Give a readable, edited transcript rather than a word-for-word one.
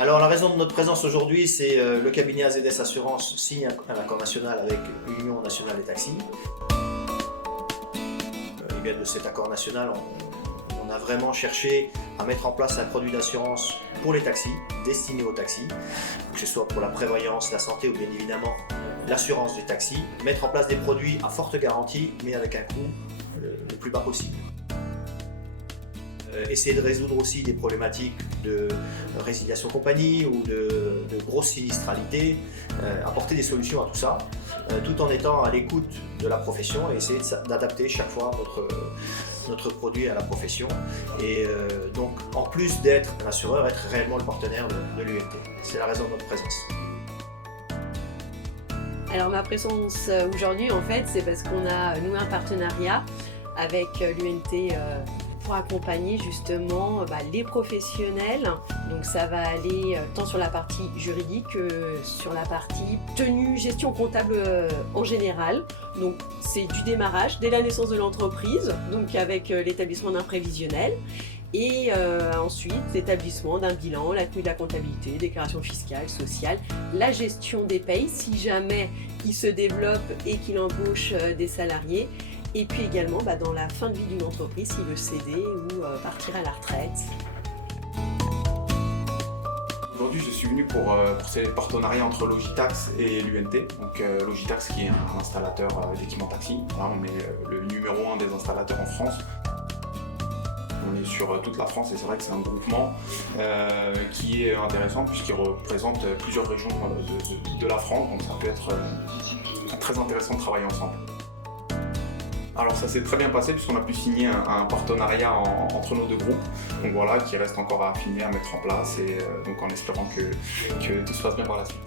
Alors la raison de notre présence aujourd'hui, c'est le cabinet AZS Assurance signe un accord national avec l'Union nationale des taxis. Et bien de cet accord national, on a vraiment cherché à mettre en place un produit d'assurance pour les taxis, destiné aux taxis, que ce soit pour la prévoyance, la santé ou bien évidemment l'assurance du taxi. Mettre en place des produits à forte garantie, mais avec un coût le plus bas possible. Essayer de résoudre aussi des problématiques de résiliation compagnie ou de grosse sinistralité, apporter des solutions à tout ça, tout en étant à l'écoute de la profession et essayer d'adapter chaque fois notre produit à la profession. Et donc, en plus d'être un assureur, être réellement le partenaire de l'UNT. C'est la raison de notre présence. Alors ma présence aujourd'hui, en fait, c'est parce qu'on a noué un partenariat avec l'UNT pour accompagner justement les professionnels. Donc ça va aller tant sur la partie juridique que sur la partie tenue, gestion comptable en général. Donc c'est du démarrage dès la naissance de l'entreprise, donc avec l'établissement d'un prévisionnel. Et ensuite, l'établissement d'un bilan, la tenue de la comptabilité, déclaration fiscale, sociale, la gestion des payes si jamais il se développe et qu'il embauche des salariés. Et puis également dans la fin de vie d'une entreprise, s'il veut céder ou partir à la retraite. Aujourd'hui, je suis venu pour ces partenariats entre Logitax et l'UNT. Donc Logitax qui est un installateur d'équipements taxi. Là, on est le numéro 1 des installateurs en France. On est sur toute la France et c'est vrai que c'est un groupement qui est intéressant puisqu'il représente plusieurs régions de la France. Donc ça peut être très intéressant de travailler ensemble. Alors ça s'est très bien passé puisqu'on a pu signer un partenariat entre nos deux groupes, donc voilà, qui reste encore à affiner, à mettre en place et donc en espérant que tout se passe bien par la suite.